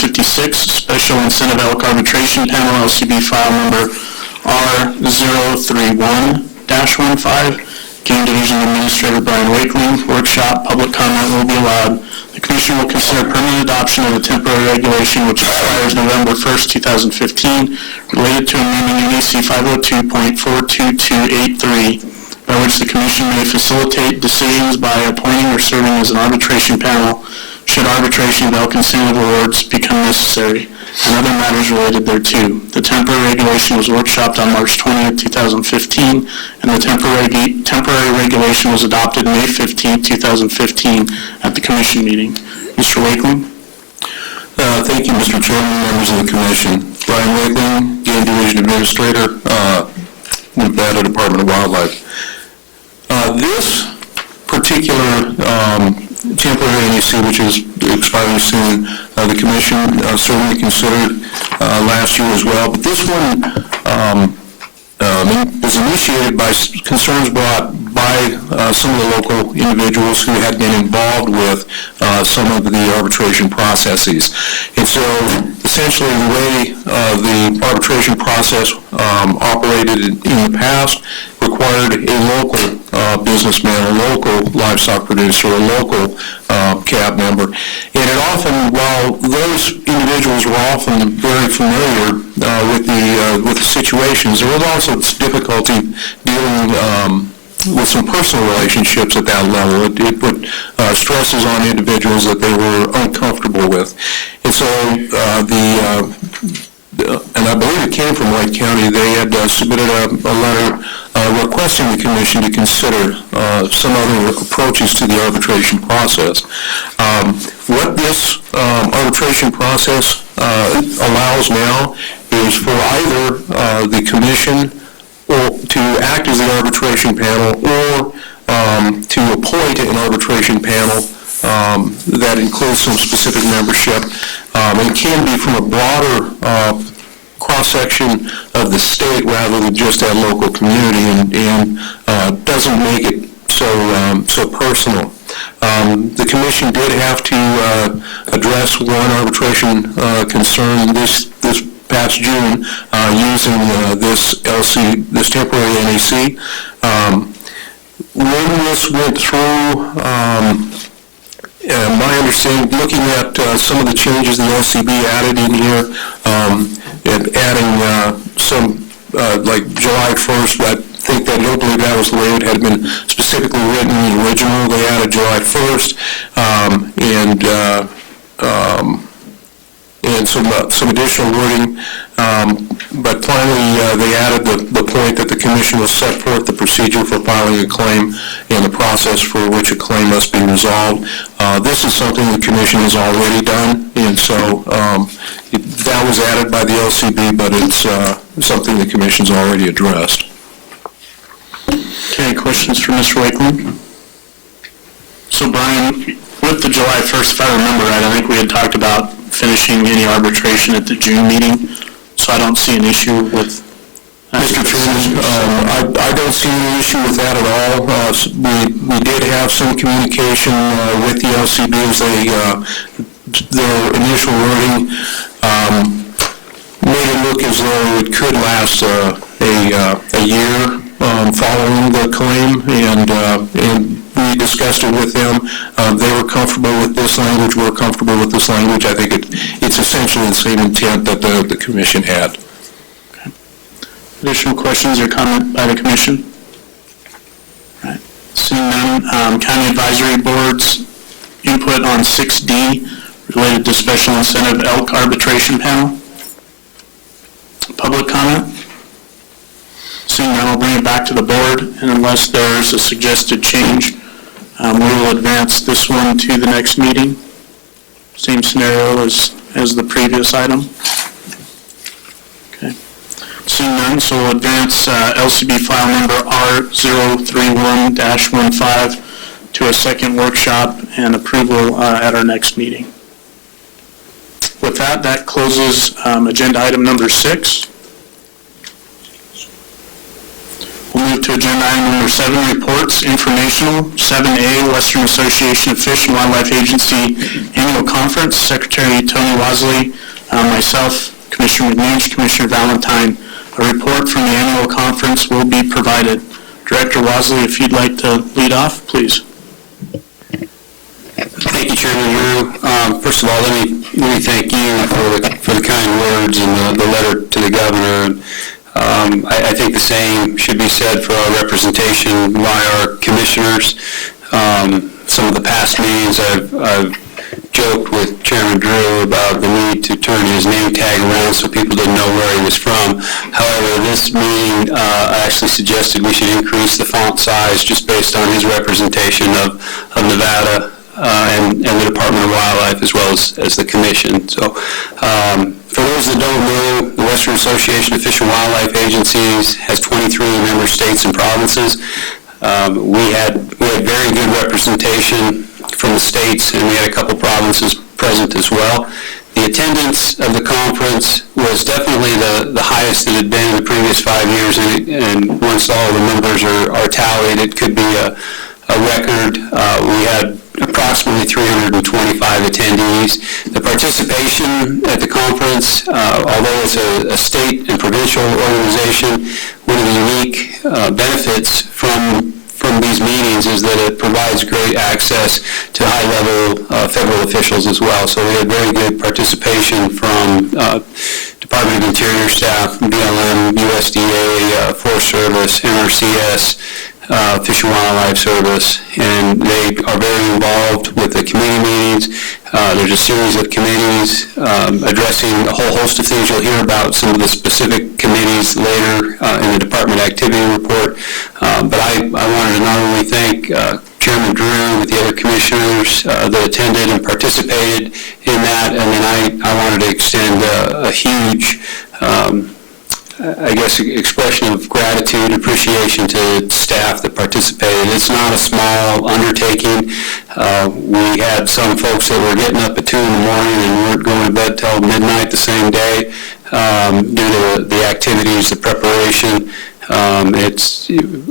156, Special Incentive Elk Arbitration Panel, LCB file number R031-15. Game Division Administrator Brian Wakeling. Workshop. Public comment will be allowed. The Commission will consider permanent adoption of a temporary regulation which expires November 1st, 2015, related to amending NEC 502.42283, by which the Commission may facilitate decisions by appointing or serving as an arbitration panel should arbitration of elk incentive awards become necessary, and other matters related thereto. The temporary regulation was workshopped on March 20th, 2015, and the temporary regulation was adopted May 15th, 2015 at the Commission meeting. Mr. Wakeling? Thank you, Mr. Chairman, members of the Commission. Brian Wakeling, Game Division Administrator, Nevada Department of Wildlife. This particular temporary NEC, which is expiring soon, the Commission certainly considered last year as well. But this one was initiated by concerns brought by some of the local individuals who had been involved with some of the arbitration processes. And so essentially the way the arbitration process operated in the past required a local businessman, a local livestock producer, a local cab member. And it often, while those individuals were often very familiar with the situations, there was also difficulty dealing with some personal relationships at that level. It put stresses on individuals that they were uncomfortable with. And so and I believe it came from Lake County, they had submitted a letter requesting the Commission to consider some other approaches to the arbitration process. What this arbitration process allows now is for either the Commission or to act as the arbitration panel or to appoint an arbitration panel that includes some specific membership and can be from a broader cross-section of the state rather than just that local community, and doesn't make it so personal. The Commission did have to address one arbitration concern this past June using this temporary NEC. When this went through, my understanding, looking at some of the changes the LCB added in here, and adding some, like July 1st, I think that, I don't believe that was the way it had been specifically written in the original. They added July 1st, and some additional wording, but finally they added the point that the Commission will set forth the procedure for filing a claim and the process for which a claim must be resolved. This is something the Commission has already done, and so that was added by the LCB, but it's something the Commission's already addressed. Okay, questions for Mr. Wakeling? So Brian, with the July 1st, if I remember right, I think we had talked about finishing any arbitration at the June meeting, so I don't see an issue with Mr. Chairman, I don't see any issue with that at all. We did have some communication with the LCB as their initial wording made it look as though it could last a year following the claim, and we discussed it with them. They were comfortable with this language. We're comfortable with this language. I think it's essentially the same intent that the Commission had. Okay. Additional questions or comment by the Commission? All right. Seeing none, County Advisory Board's input on 6D related to Special Incentive Elk Arbitration Panel. Public comment? Seeing none, I'll bring it back to the board, and unless there's a suggested change, we will advance this one to the next meeting. Same scenario as the previous item. Okay. Seeing none, so we'll advance LCB file number R031-15 to a second workshop and approval at our next meeting. With that, that closes agenda item number 6. We'll move move to agenda item number 7, reports, informational. 7A, Western Association of Fish and Wildlife Agency Annual Conference. Secretary Tony Wasley, myself, Commissioner McNeach, Commissioner Valentine. A report from the annual conference will be provided. Director Wasley, if you'd like to lead off, please. Thank you, Chairman Rue. First of all, let me thank you for the kind words and the letter to the governor. I think the same should be said for our representation by our commissioners. Some of the past meetings I've joked with Chairman Drew about the need to turn his name tag around so people didn't know where he was from. However, this meeting I actually suggested we should increase the font size just based on his representation of Nevada and the Department of Wildlife as well as the Commission. So for those that don't know, the Western Association of Fish and Wildlife Agencies has 23 member states and provinces. We had very good representation from the states, and we had a couple provinces present as well. The attendance of the conference was definitely the highest that it had been in the previous 5 years, and once all the members are tallied, it could be a record. We had approximately 325 attendees. The participation at the conference, although it's a state and provincial organization, one of the unique benefits from these meetings is that it provides great access to high-level federal officials as well. So we had very good participation from Department of Interior staff, BLM, USDA, Forest Service, NRCS, Fish and Wildlife Service, and they are very involved with the committee meetings. There's a series of committees addressing a whole host of things. You'll hear about some of the specific committees later in the department activity report. But I wanted to not only thank Chairman Drew with the other commissioners that attended and participated in that, and then I wanted to extend a huge expression of gratitude and appreciation to staff that participated. It's not a small undertaking. We had some folks that were getting up at 2 in the morning and weren't going to bed till midnight the same day due to the activities, the preparation. It's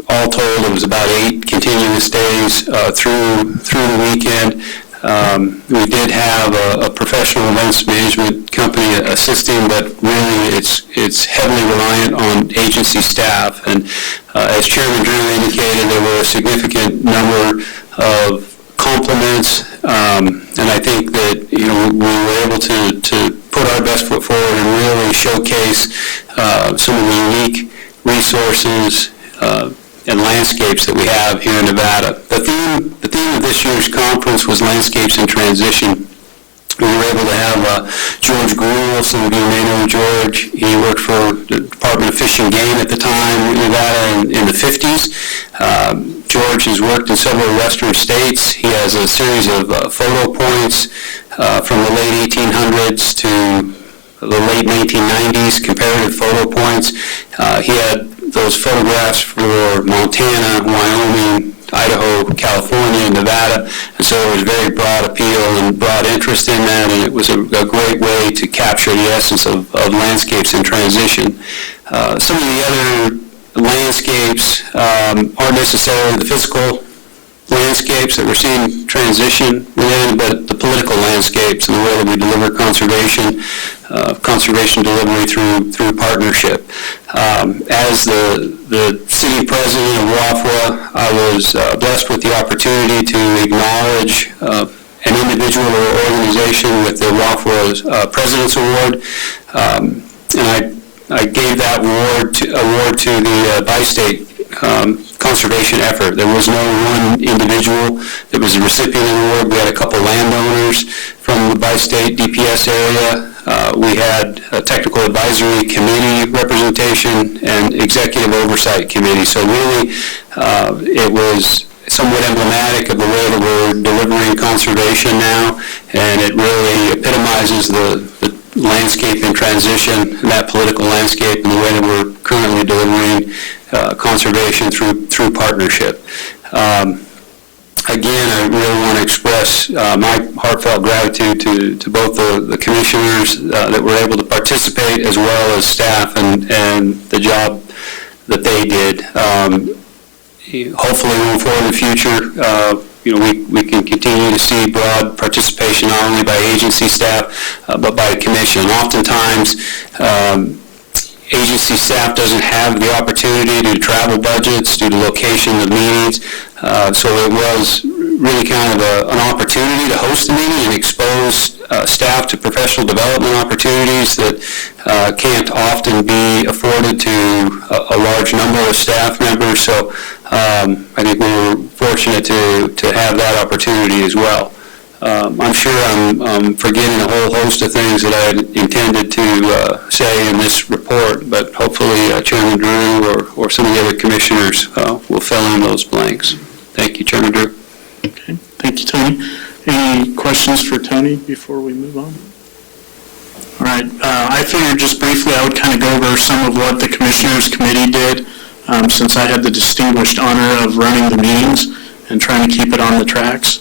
all told, it was about 8 continuous days through the weekend. We did have a professional events management company assisting, but really it's heavily reliant on agency staff. And as Chairman Drew indicated, there were a significant number of compliments, and I think that we were able to put our best foot forward and really showcase some of the unique resources and landscapes that we have here in Nevada. The theme of this year's conference was Landscapes in Transition. We were able to have George Gruhl. Some of you may know George. He worked for the Department of Fish and Game at the time in Nevada in the 50s. George has worked in several western states. He has a series of photo points from the late 1800s to the late 1990s, comparative photo points. He had those photographs for Montana, Wyoming, Idaho, California, and Nevada, and so there was very broad appeal and broad interest in that, and it was a great way to capture the essence of landscapes in transition. Some of the other landscapes aren't necessarily the physical landscapes that we're seeing transition within, but the political landscapes and the way that we deliver conservation delivery through partnership. As the city president of Wafra, I was blessed with the opportunity to acknowledge an individual or organization with the Wafra President's Award, and I gave that award to the bi-state conservation effort. There was no one individual that was the recipient of the award. We had a couple landowners from the bi-state DPS area. We had a technical advisory committee representation and executive oversight committee. So really, it was somewhat emblematic of the way that we're delivering conservation now, and it really epitomizes the landscape in transition, that political landscape, and the way that we're currently delivering conservation through partnership. Again, I really want to express my heartfelt gratitude to both the commissioners that were able to participate, as well as staff and the job that they did. hopefully moving forward in the future, we can continue to see broad participation not only by agency staff, but by the commission. Oftentimes, agency staff doesn't have the opportunity to travel budgets due to location of meetings, so it was really kind of an opportunity to host the meeting and expose staff to professional development opportunities that can't often be afforded to a large number of staff members. So I think we were fortunate to have that opportunity as well. I'm sure I'm forgetting a whole host of things that I had intended to say in this report, but hopefully Chairman Drew or some of the other commissioners will fill in those blanks. Thank you, Chairman Drew. Okay, thank you, Tony. Any questions for Tony before we move on? All right, I figured just briefly I would kind of go over some of what the Commissioners Committee did since I had the distinguished honor of running the meetings and trying to keep it on the tracks.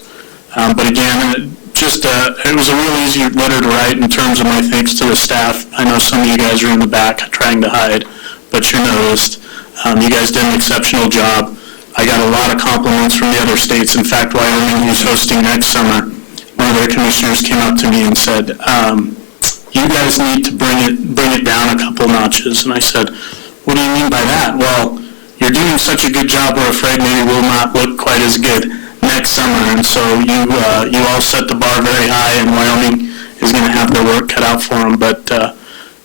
But again, it was a real easy letter to write in terms of my thanks to the staff. I know some of you guys are in the back trying to hide, but you're noticed. You guys did an exceptional job. I got a lot of compliments from the other states. In fact, Wyoming, who's hosting next summer, one of their commissioners came up to me and said, you guys need to bring it down a couple notches. And I said, what do you mean by that? Well, you're doing such a good job, we're afraid maybe we'll not look quite as good next summer. And so you all set the bar very high, and Wyoming is going to have their work cut out for them. But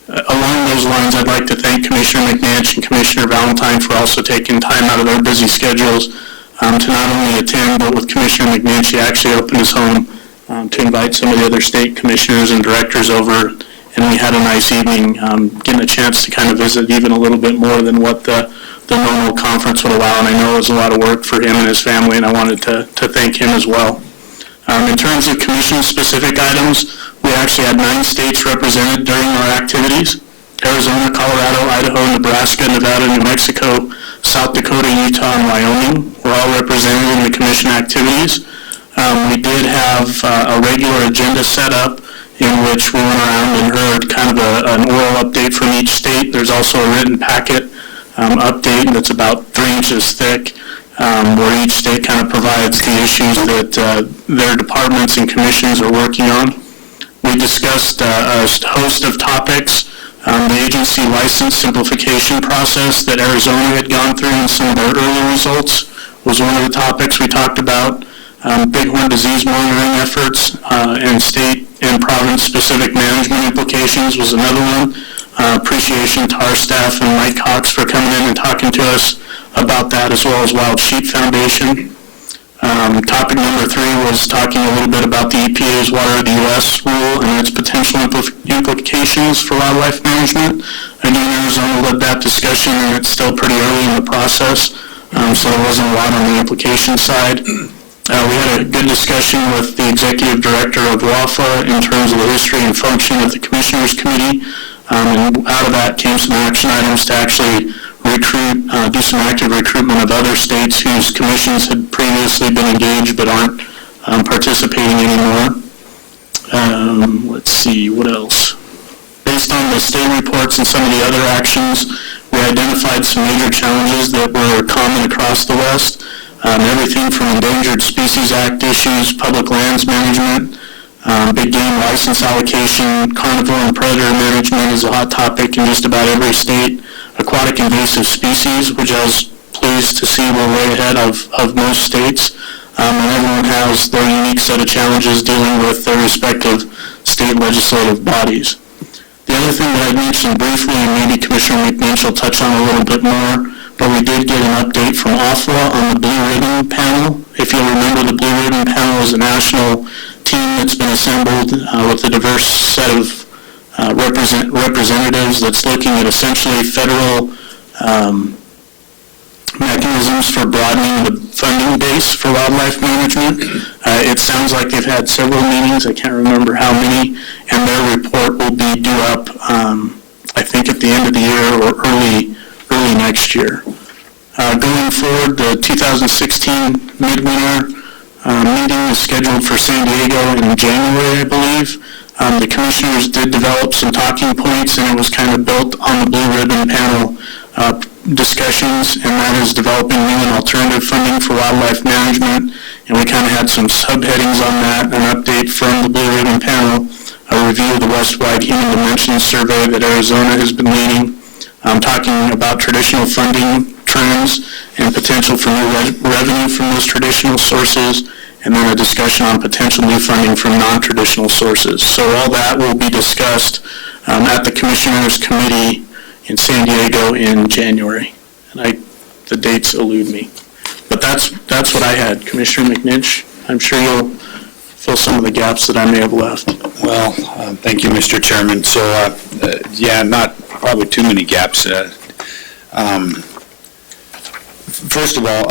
along those lines, I'd like to thank Commissioner McManus and Commissioner Valentine for also taking time out of their busy schedules to not only attend, but with Commissioner McManus, he actually opened his home to invite some of the other state commissioners and directors over, and we had a nice evening, getting a chance to kind of visit even a little bit more than what the normal conference would allow, and I know it was a lot of work for him and his family, and I wanted to thank him as well. In terms of commission-specific items, we actually had 9 states represented during our activities. Arizona, Colorado, Idaho, Nebraska, Nevada, New Mexico, South Dakota, Utah, and Wyoming were all represented in the commission activities. We did have a regular agenda set up in which we went around and heard kind of an oral update from each state. There's also a written packet update that's about 3 inches thick, where each state kind of provides the issues that their departments and commissions are working on. We discussed a host of topics. The agency license simplification process that Arizona had gone through and some of their early results was one of the topics we talked about. Bighorn disease monitoring efforts and state and province-specific management implications was another one. Appreciation to our staff and Mike Cox for coming in and talking to us about that, as well as Wild Sheep Foundation. Topic number 3 was talking a little bit about the EPA's Water of the U.S. rule and its potential implications for wildlife management. Again, Arizona led that discussion, and it's still pretty early in the process, so there wasn't a lot on the implication side. We had a good discussion with the executive director of WAFA in terms of the history and function of the Commissioners Committee, and out of that came some action items to actually do some active recruitment of other states whose commissions had previously been engaged but aren't participating anymore. Let's see, what else? Based on the state reports and some of the other actions, we identified some major challenges that were common across the West. Everything from Endangered Species Act issues, public lands management, big game license allocation, carnivore and predator management is a hot topic in just about every state. Aquatic invasive species, which I was pleased to see we're way ahead of most states. And everyone has their unique set of challenges dealing with their respective state legislative bodies. The other thing that I mentioned briefly, and maybe Commissioner McManus will touch on a little bit more, but we did get an update from OFWA on the Blue Ribbon Panel. If you'll remember, the Blue Ribbon Panel is a national team that's been assembled with a diverse set of representatives that's looking at essentially federal mechanisms for broadening the funding base for wildlife management. It sounds like they've had several meetings, I can't remember how many, and their report will be due up, I think at the end of the year or early next year. Going forward, the 2016 Midwinter meeting is scheduled for San Diego in January, I believe. The commissioners did develop some talking points, and it was kind of built on the Blue Ribbon Panel discussions, and that is developing new and alternative funding for wildlife management. And we kind of had some subheadings on that, an update from the Blue Ribbon Panel, a review of the West-wide Human Dimensions Survey that Arizona has been leading, talking about traditional funding trends and potential for new revenue from those traditional sources, and then a discussion on potential new funding from non-traditional sources. So all that will be discussed at the Commissioners Committee in San Diego in January. And the dates elude me. But that's what I had. Commissioner McNinch, I'm sure you'll fill some of the gaps that I may have left. Well, thank you, Mr. Chairman. So, not probably too many gaps. First of all,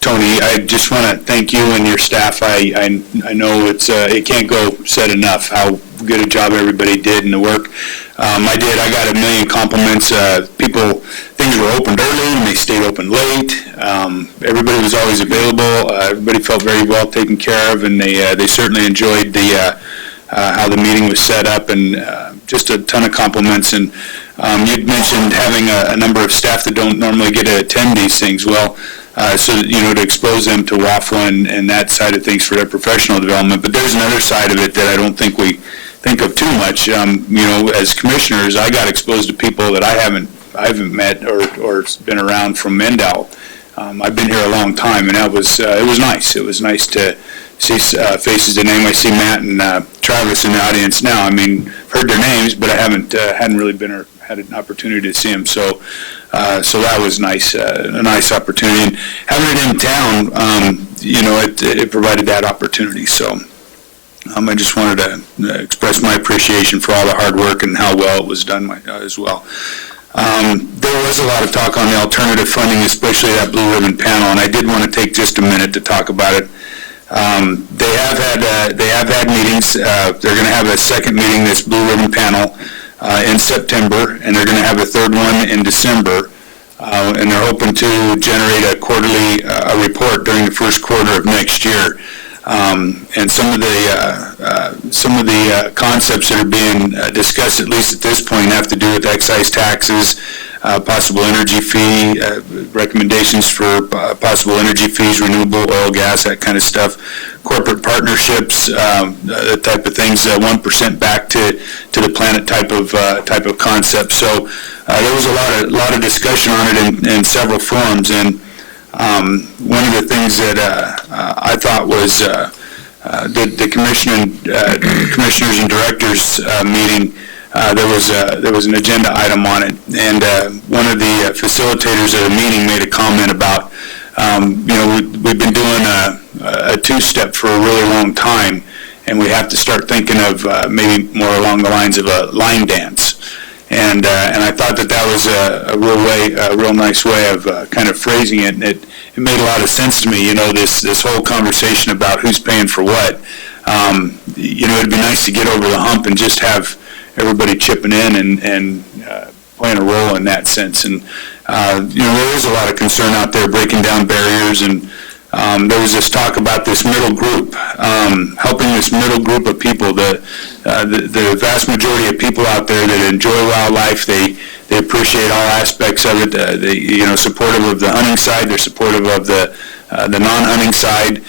Tony, I just want to thank you and your staff. I know it can't go said enough how good a job everybody did in the work. I got a million compliments. Things were opened early and they stayed open late. Everybody was always available. Everybody felt very well taken care of, and they certainly enjoyed how the meeting was set up, and just a ton of compliments. And you'd mentioned having a number of staff that don't normally get to attend these things. Well, so to expose them to WAFWA and that side of things for their professional development. But there's another side of it that I don't think we think of too much. As commissioners, I got exposed to people that I haven't met or been around from Mendel. I've been here a long time, and it was nice. It was nice to see faces and name. I see Matt and Travis in the audience now. I mean, heard their names, but I hadn't really had an opportunity to see them. So that was nice, a nice opportunity. And having it in town, it provided that opportunity. So I just wanted to express my appreciation for all the hard work and how well it was done as well. There was a lot of talk on the alternative funding, especially that Blue Ribbon Panel, and I did want to take just a minute to talk about it. They have had meetings. They're going to have a second meeting, this Blue Ribbon Panel, in September, and they're going to have a third one in December. And they're hoping to generate a quarterly report during the first quarter of next year. And some of the concepts that are being discussed, at least at this point, have to do with excise taxes, possible energy fee, recommendations for possible energy fees, renewable oil, gas, that kind of stuff, corporate partnerships, that type of things, 1% back to the planet type of concept. So there was a lot of discussion on it in several forums, and one of the things that I thought was the commissioners and directors meeting. There was an agenda item on it, and one of the facilitators of the meeting made a comment about, we've been doing a two-step for a really long time, and we have to start thinking of maybe more along the lines of a line dance. And I thought that was a real nice way of kind of phrasing it, and it made a lot of sense to me. This whole conversation about who's paying for what. It'd be nice to get over the hump and just have everybody chipping in and playing a role in that sense. And there is a lot of concern out there breaking down barriers, and there was this talk about this middle group, helping this middle group of people. The vast majority of people out there that enjoy wildlife, they appreciate all aspects of it. They supportive of the hunting side, they're supportive of the non-hunting side.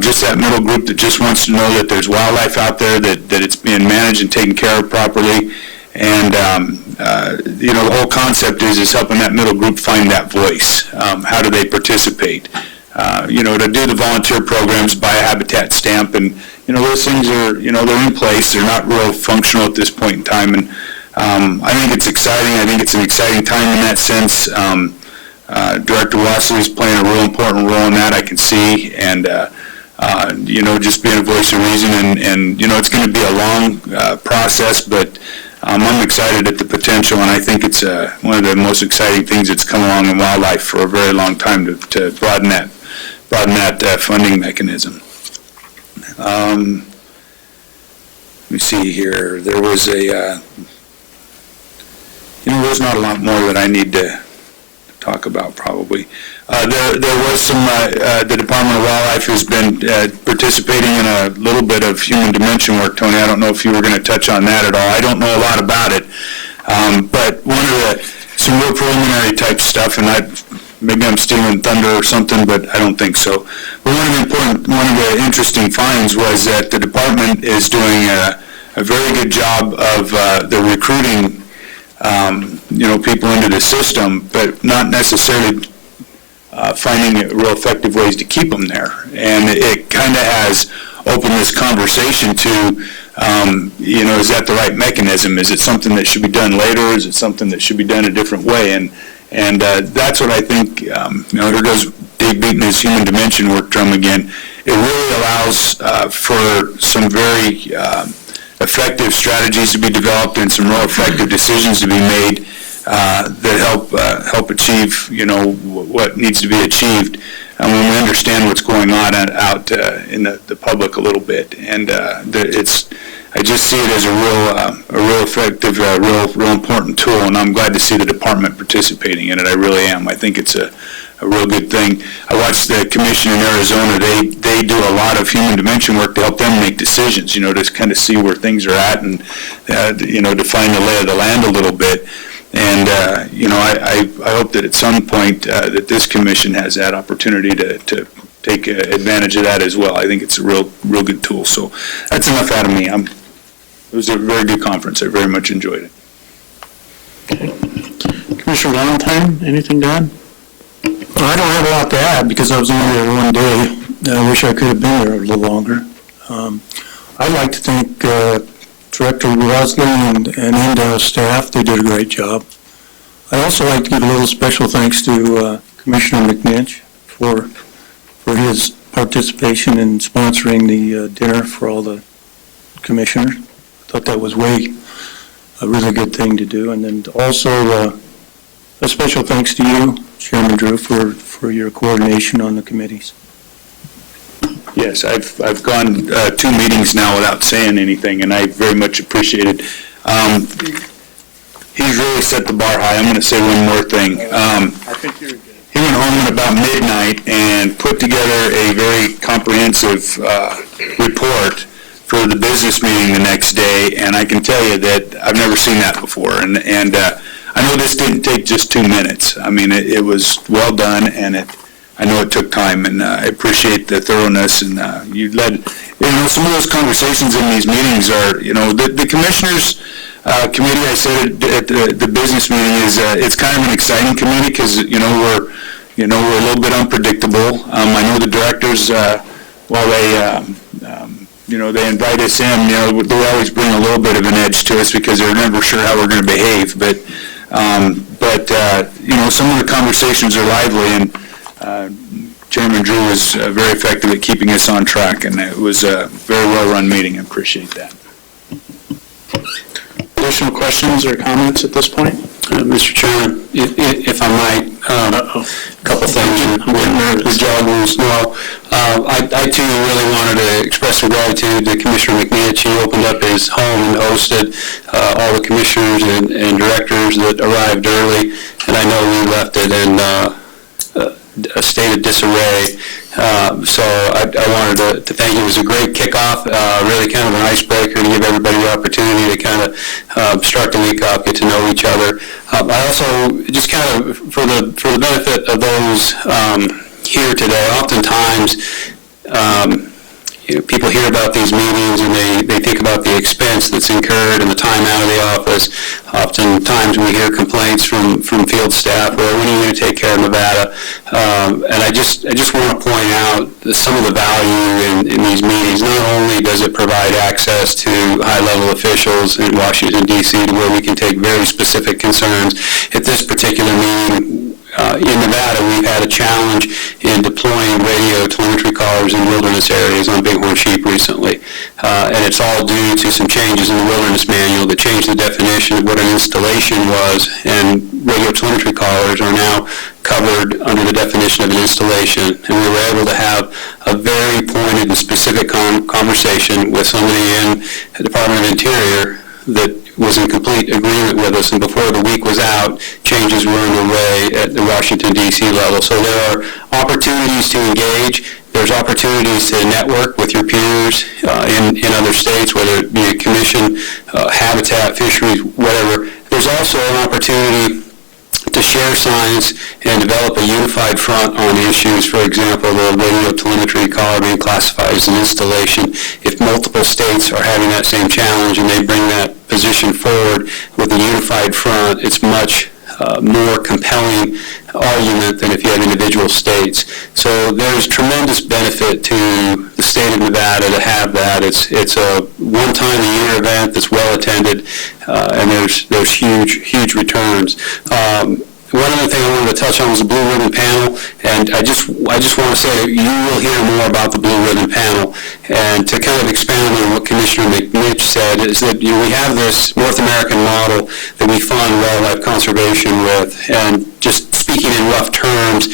Just that middle group that just wants to know that there's wildlife out there, that it's being managed and taken care of properly. And, the whole concept is helping that middle group find that voice. How do they participate? To do the volunteer programs, buy a habitat stamp, and, those things are, they're in place. They're not real functional at this point in time. And I think it's exciting. I think it's an exciting time in that sense. Director Wassley is playing a real important role in that, I can see. And, just being a voice of reason. And it's going to be a long process, but I'm excited at the potential, and I think it's one of the most exciting things that's come along in wildlife for a very long time to broaden that funding mechanism. Let me see here. There was there's not a lot more that I need to talk about probably. There was some, the Department of Wildlife has been participating in a little bit of human dimension work. Tony, I don't know if you were going to touch on that at all. I don't know a lot about it. But one of some real preliminary type stuff, and maybe I'm stealing thunder or something, but I don't think so. But one of the interesting finds was that the department is doing a very good job of the recruiting, people into the system, but not necessarily finding real effective ways to keep them there. And it kind of has opened this conversation to, is that the right mechanism? Is it something that should be done later? Is it something that should be done a different way? And that's what I think, here goes Dave beating his human dimension work drum again. It really allows for some very effective strategies to be developed and some real effective decisions to be made that help achieve, what needs to be achieved. And when we understand what's going on out in the public a little bit, and I just see it as a real effective, real important tool, and I'm glad to see the department participating in it. I really am. I think it's a real good thing. I watched the commission in Arizona. They do a lot of human dimension work to help them make decisions, to kind of see where things are at and, define the lay of the land a little bit. And, I hope that at some point that this commission has that opportunity to take advantage of that as well. I think it's a real good tool. So that's enough out of me. It was a very good conference. I very much enjoyed it. Commissioner Valentine, anything to add? I don't have a lot to add because I was only there one day. I wish I could have been there a little longer. I'd like to thank Director Rosley and NDOW staff. They did a great job. I'd also like to give a little special thanks to Commissioner McNinch for his participation in sponsoring the dinner for all the commissioners. I thought that was a really good thing to do. And then also a special thanks to you, Chairman Drew, for your coordination on the committees. Yes, I've gone 2 meetings now without saying anything, and I very much appreciate it. He's really set the bar high. I'm going to say one more thing. I think you're good. He went home at about midnight and put together a very comprehensive report for the business meeting the next day, and I can tell you that I've never seen that before. And I know this didn't take just 2 minutes. I mean, it was well done, and I know it took time, and I appreciate the thoroughness. And you led, some of those conversations in these meetings are, the commissioners' committee. I said at the business meeting is it's kind of an exciting committee because we're a little bit unpredictable. I know the directors, while they invite us in, they always bring a little bit of an edge to us because they're never sure how we're going to behave. But some of the conversations are lively, and Chairman Drew was very effective at keeping us on track, and it was a very well-run meeting. I appreciate that. Additional questions or comments at this point? Mr. Chairman, if I might, a couple things with joggers. I too really wanted to express some gratitude to Commissioner McNinch. He opened up his home and hosted all the commissioners and directors that arrived early, and I know we left it in a state of disarray. So I wanted to thank you. It was a great kickoff, really kind of an icebreaker to give everybody the opportunity to kind of start the week off, get to know each other. I also, just kind of for the benefit of those here today, oftentimes people hear about these meetings and they think about the expense that's incurred and the time out of the office. Oftentimes we hear complaints from field staff, well, when are you going to take care of Nevada? And I just want to point out some of the value in these meetings. Not only does it provide access to high-level officials in Washington, D.C., to where we can take very specific concerns. At this particular meeting, in Nevada, we've had a challenge in deploying radio telemetry collars in wilderness areas on bighorn sheep recently. And it's all due to some changes in the wilderness manual that changed the definition of what an installation was, and radio telemetry collars are now covered under the definition of an installation. And we were able to have a very pointed and specific conversation with somebody in the Department of Interior that was in complete agreement with us, and before the week was out, changes were underway at the Washington, D.C. level. So there are opportunities to engage. There's opportunities to network with your peers in other states, whether it be a commission, habitat, fisheries, whatever. There's also an opportunity to share science and develop a unified front on issues. For example, the radio telemetry collar being classified as an installation. If multiple states are having that same challenge and they bring that position forward with a unified front, it's much more compelling argument than if you had individual states. So there's tremendous benefit to the state of Nevada to have that. It's a one-time-a-year event that's well-attended, and there's huge returns. One other thing I wanted to touch on was the Blue Ribbon Panel, and I just want to say that you will hear more about the Blue Ribbon Panel. And to kind of expand on what Commissioner McNich said is that we have this North American model that we fund wildlife conservation with, and just speaking in rough terms,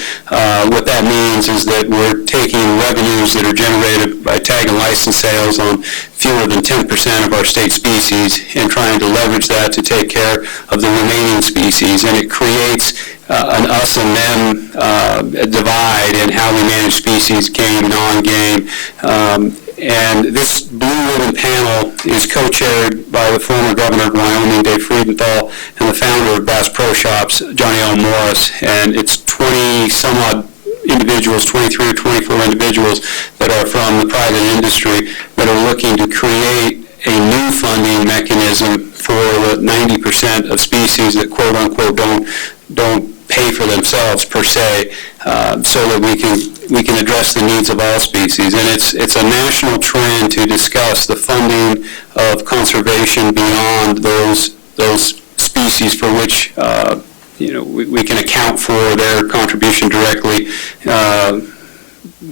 what that means is that we're taking revenues that are generated by tag and license sales on fewer than 10% of our state species and trying to leverage that to take care of the remaining species. And it creates an us and them divide in how we manage species, game, non-game. And this Blue Ribbon Panel is co-chaired by the former governor of Wyoming, Dave Freudenthal, and the founder of Bass Pro Shops, Johnny L. Morris. And it's 20-some-odd individuals, 23 or 24 individuals that are from the private industry that are looking to create a new funding mechanism for the 90% of species that quote-unquote don't pay for themselves per se, so that we can address the needs of all species. And it's a national trend to discuss the funding of conservation beyond those species for which we can account for their contribution directly,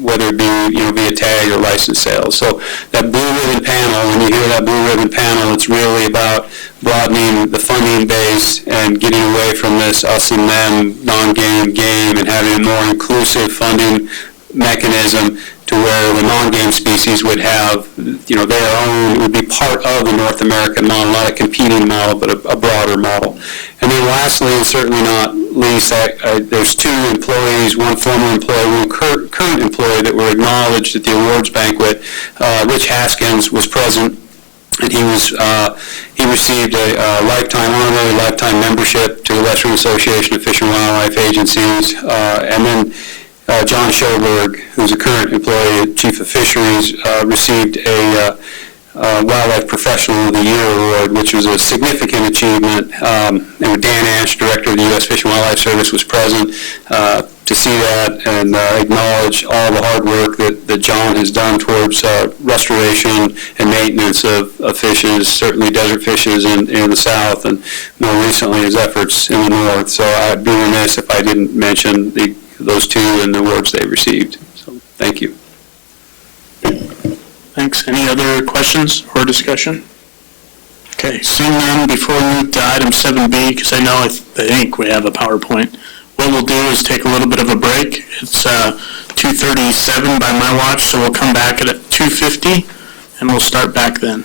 whether it be via tag or license sales. So that Blue Ribbon Panel, when you hear that Blue Ribbon Panel, it's really about broadening the funding base and getting away from this us and them non-game game and having a more inclusive funding mechanism to where the non-game species would have, their own, would be part of the North American model, not a competing model, but a broader model. And then lastly, and certainly not least, there's two employees, one former employee, one current employee that were acknowledged at the awards banquet. Rich Haskins was present, and he received a honorary lifetime membership to the Western Association of Fish and Wildlife Agencies, and then John Schoberg, who's a current employee, Chief of Fisheries, received a Wildlife Professional of the Year award, which was a significant achievement. And Dan Ash, Director of the U.S. Fish and Wildlife Service, was present to see that and acknowledge all the hard work that John has done towards restoration and maintenance of fishes, certainly desert fishes in the south, and more recently his efforts in the north. So I'd be remiss if I didn't mention those two and the awards they received. So thank you. Thanks. Any other questions or discussion? Okay, seeing none, before we move to item 7B, because I think we have a PowerPoint, what we'll do is take a little bit of a break. It's 2:37 by my watch, so we'll come back at 2:50, and we'll start back then.